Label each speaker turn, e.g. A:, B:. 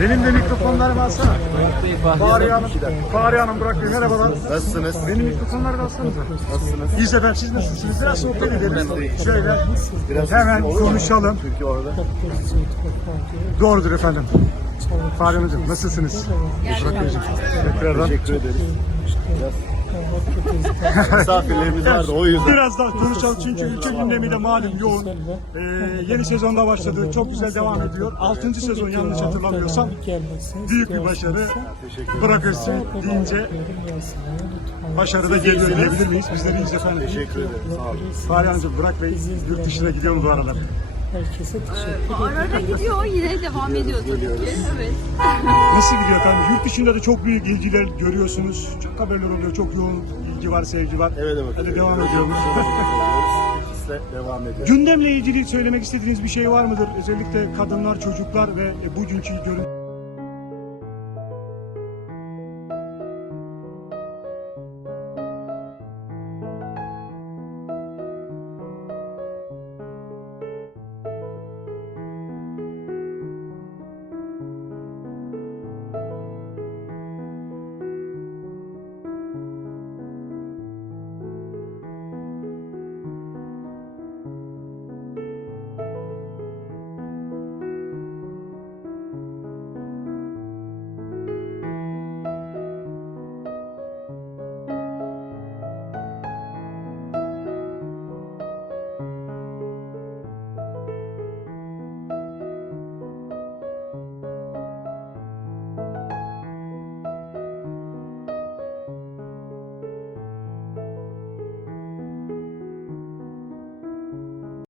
A: Benim de mikrofonlarımı alsana. Fahriye Hanım, Fahriye Hanım Burak Bey merhabalar.
B: Nasılsınız?
A: Benim mikrofonları da alsanıza.
B: Nasılsınız?
A: İyi efendim siz nasılsınız? Biraz sohbet edelim. Şöyle
B: Biraz
A: hemen konuşalım.
B: Çünkü orada.
A: Doğrudur efendim. Fahriye Hanımcığım nasılsınız? Burak Beyciğim. Tekrardan.
B: Teşekkür ederiz. Misafirlerimiz vardı o yüzden.
A: Biraz daha konuşalım çünkü ülke gündemiyle malum yoğun. Ee, yeni sezonda başladı. Çok güzel devam ediyor. 6. sezon yanlış hatırlamıyorsam. Büyük bir başarı. Bırakırsın deyince başarı da geliyor diyebilir miyiz? Bizler iyiyiz efendim.
B: Teşekkür ederim. Sağ olun.
A: Fahriye Hanımcığım Burak Bey yurt dışına gidiyor mu bu aralar?
C: Herkese teşekkür
D: Ara ara gidiyor yine devam ediyor tabii ki. Evet.
A: Nasıl gidiyor efendim? Yurt dışında da çok büyük ilgiler görüyorsunuz. Çok haberler oluyor. Çok yoğun ilgi var, sevgi var.
B: Evet evet.
A: Hadi devam ediyoruz.
B: Hisle devam ediyoruz.
A: Gündemle ilgili söylemek istediğiniz bir şey var mıdır? Özellikle kadınlar, çocuklar ve e, bugünkü görüntü.